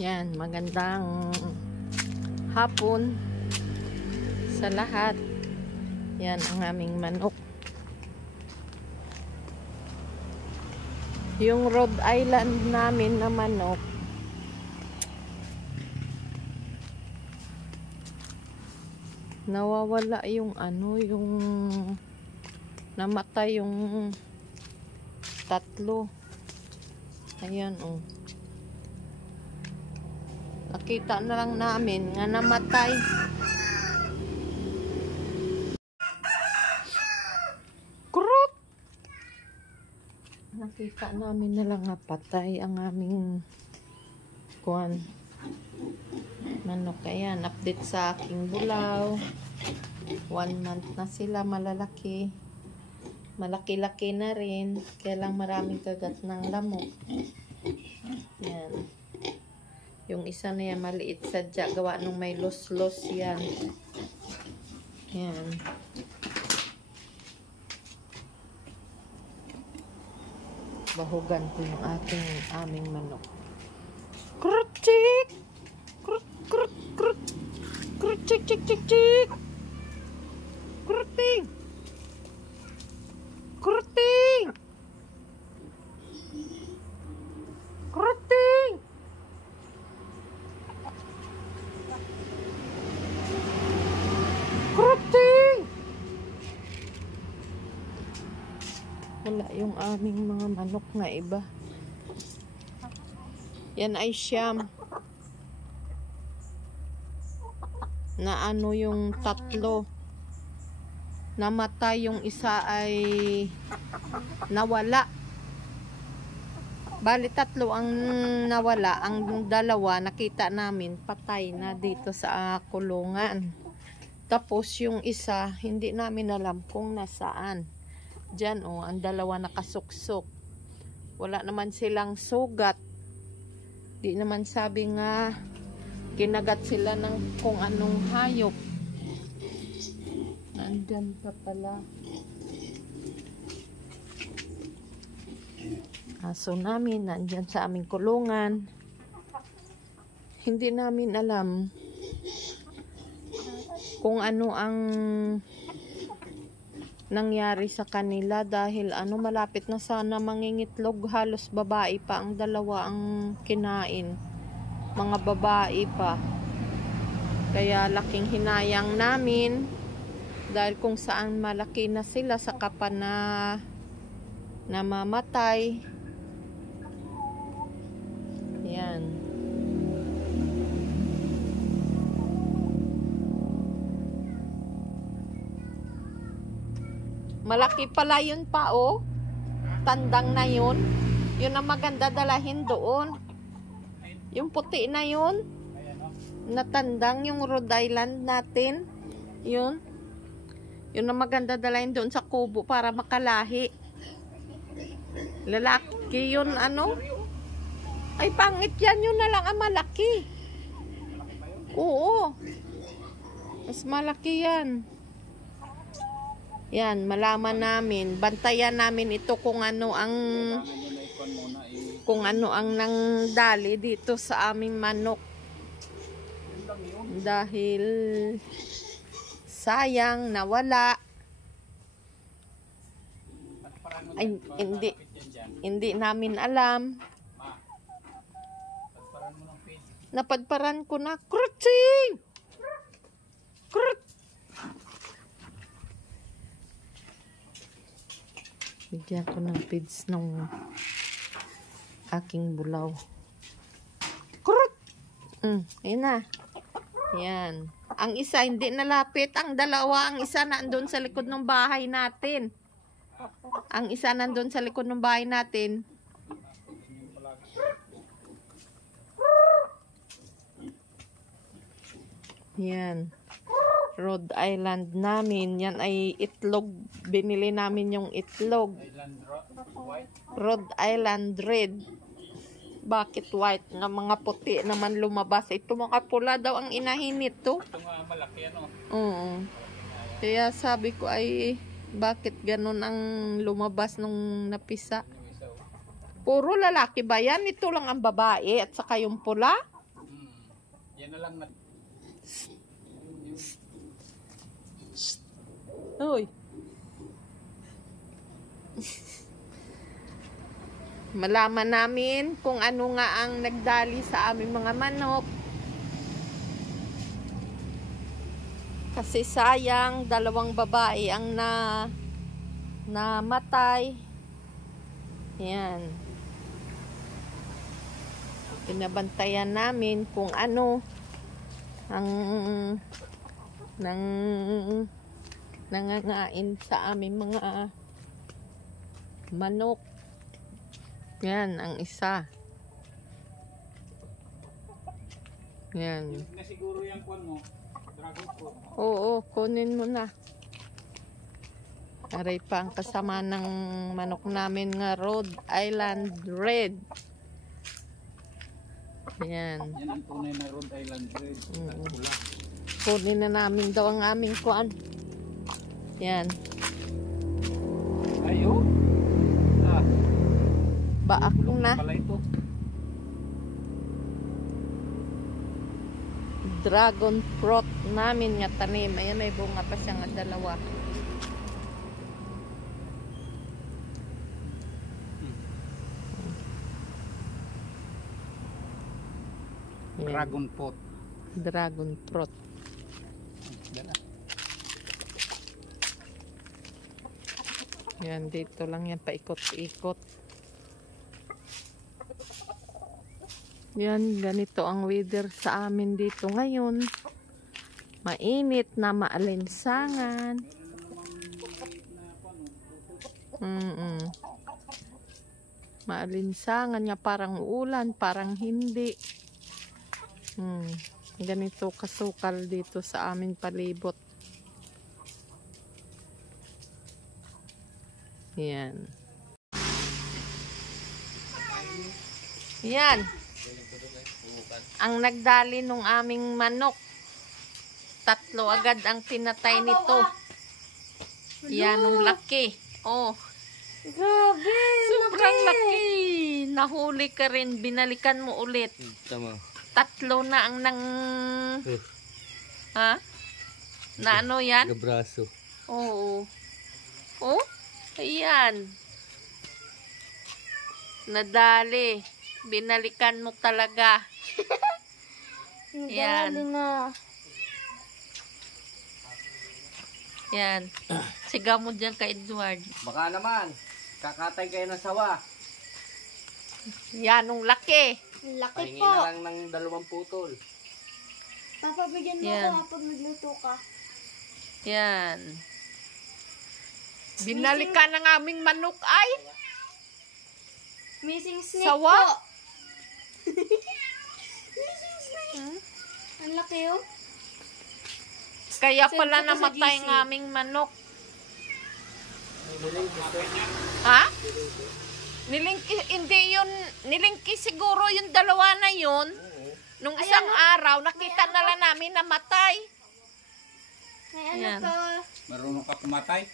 Yan, magandang hapon sa lahat. Yan ang aming manok. Yung Rhode Island namin na manok, nawawala yung yung namatay yung tatlo. Ayan, oh. Nakita na lang namin nga namatay. Kurot! Nakita namin na lang nga patay ang aming kuwan. Manok. Ayan, update sa aking bulaw. 1 month na sila, malalaki. Malaki-laki na rin. Kaya lang maraming kagat ng lamok. Yan. Yung isa na yan, maliit sadya. Gawa nung may los-los yan. Yan. Bahugan ko yung aming manok. Krut-chik! Krut-krut! Krut! Krut-chik-chik-chik-chik! Kruting! Kruting! Kruting! Kruting! Wala yung aming mga manok na iba. Yan ay siyam. Na yung tatlo. Namatay, yung isa ay nawala. Bali tatlo ang nawala. Ang dalawa nakita namin patay na dito sa kulungan. Tapos yung isa hindi namin alam kung nasaan. Diyan, oh, ang dalawa nakasuksok. Wala naman silang sugat. Di naman sabi nga kinagat sila ng kung anong hayop. Andyan pa pala. Aso namin nandyan sa aming kulungan. Hindi namin alam kung ano ang nangyari sa kanila dahil malapit na sana mangingitlog. Halos babae pa ang dalawa ang kinain. Mga babae pa. Kaya laking hinayang namin dahil kung saan malaki na sila saka pa na namamatay. Yan. Malaki pala yun pa, oh. Tandang na yun. Yun ang maganda dalahin doon. Yung puti na yun. Natandang yung Rhode Island natin. Yun. Yun ang maganda dalahin doon sa kubo para makalahi. Lalaki yun, Ay, pangit yan. Yun na lang ang malaki. Oo. Mas malaki yan. Yan, malaman namin. Bantayan namin ito kung ano ang nangdali dito sa aming manok. Dahil sayang nawala. Ay, hindi namin alam. Napadparan ko na. Krutsing! Krut! Bigyan ko ng feeds ng aking bulaw. Krut! Ayun na. Yan. Ang isa hindi nalapit. Ang dalawa, ang isa nandun sa likod ng bahay natin. Ang isa nandun sa likod ng bahay natin. Yan. Rhode Island namin. Yan ay itlog. Binili namin yung itlog. Rhode Island Red. Bakit white? Nga mga puti naman lumabas. Ito mga pula daw ang inahin nito. Ito nga malaki, Kaya sabi ko ay bakit ganun ang lumabas nung napisa? Puro lalaki ba yan? Ito lang ang babae at saka yung pula? Yan na lang na. Uy. Malaman namin kung ano nga ang nagdali sa aming mga manok. Kasi sayang, 2 babae ang namatay. Yan. Pinabantayan namin kung ano ang nangangain sa aming mga manok. Yan, ang isa. Yan. Na siguro yung kwan mo. Dragon fruit. Oo, kunin mo na. Aray pa ang kasama ng manok namin nga Rhode Island Red. Yan. Yan ang tunay na Rhode Island Red. Pula. Kunin na namin daw ang aming kuan. Yan. Ayo. Ah. Baak na. Pala ito. Dragon fruit namin nga tanim. Ayan, may bunga pa siya nga 2. Yan. Dragon fruit. Dragon fruit. Dala. Yan, dito lang yan, paikot-ikot. Yan, ganito ang weather sa amin dito ngayon. Mainit na maalinsangan. Maalinsangan nga, parang ulan, parang hindi. Ganito kasukal dito sa aming palibot. Yan. Yan. Ang nagdali nung aming manok. 3 agad ang pinatay nito. Yan, nung laki. Oh. Grabe! Sobrang laki. Nahuli ka rin. Binalikan mo ulit. Tama. 3 na ang nang... Ha? Na ano yan? Gabraso. Oo. Oh? Ayan. Nadali. Binalikan mo talaga. Yan. Na. Yan. Sigaw mo dyan kay Edward. Baka naman, kakatay kayo ng sawa. Yan, nung laki. Laki Pahingin po. na lang ng 2 putol. Papabigyan mo Yan. ko kapag nagluto ka. Yan. Binalikan ng aming manok ay Missing snake sawa. po. Missing snake. Ang laki oh. Kaya Send pala ko to sa namatay GC. ng aming manok. Ha? Hindi yun, nilingki siguro yung 2 na yun. Nung isang araw, nakita na lang namin namatay. May ano Yan. ka. Marunong ka pumatay?